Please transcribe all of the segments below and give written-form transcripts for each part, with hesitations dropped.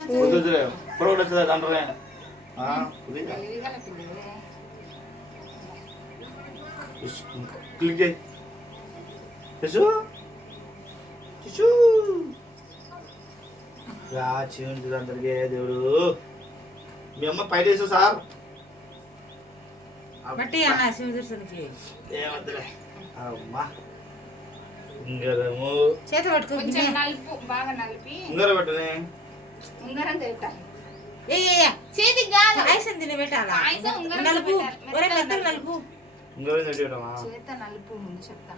వద్దులే పొడవులు వచ్చేదా దాంట్లోనే క్లిక్ చేయి చూసు చూసు చీవుంటుంది అందరికీ దేవుడు మీ అమ్మ పైన వేసు సార్ ఏమద్దులే అమ్మా ఉంగరము చేత పట్టుకో నలుపు బాగా నలిపి ఉంగరం పెట్టనే ఉంగరం పెట్టాలి చేతికి కాదు పాయసం తిని పెట్టాలా నలుపు ఒరే మెత్తలు నలుపు ఉంగరం పెట్టేయటమా చేత నలుపు ముందు చెప్తా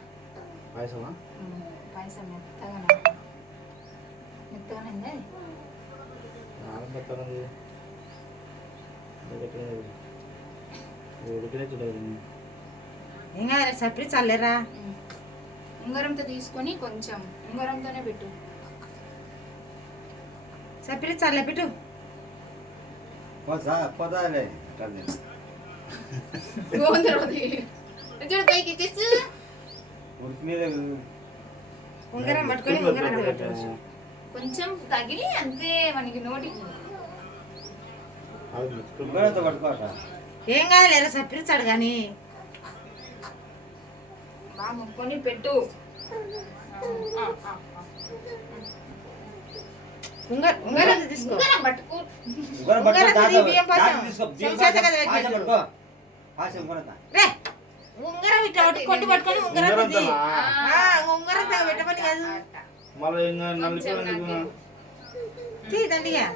పాయసమా పాయసం మెత్తగానే మెత్తగా చూడదు ఏం కాదు సప్రి చల్లేరా ఉంగరంతో తీసుకొని కొంచెం ఉంగరంతోనే పెట్టు సప్రి చల్లే పెట్టు పైకి ఇచ్చేసి ఉంగరం పట్టుకొని ఉంగరం పెట్టు కొంచెం తగిలి అంతే మనకి నోటికి ఏం కాదులేరా సప్రి చాడు కానీ బాగా ముక్కొని పెట్టు ఉంగరం తీసుకో ఉంగరం పట్టుకో బియ్యం పాసం రే ఉంగరం ఇట్లా కొట్టు పట్టుకొని ఉంగరం ఉంగరం పెట్టమని కాదు మళ్ళీ నలుపు దండిగా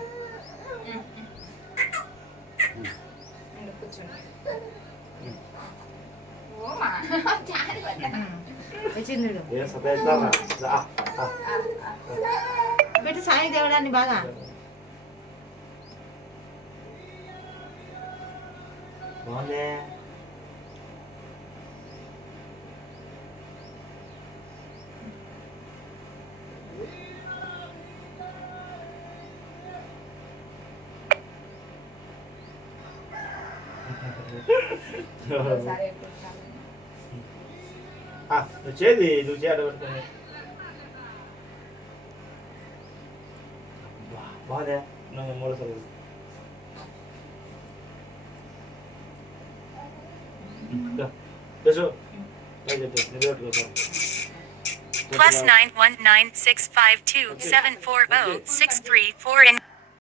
పెట్టు సాయి దేవుడాన్ని బాగా బాగుంది చేది నువ్వు చేయబడుతుంది బాగుందే మూల సరి +91965274063 4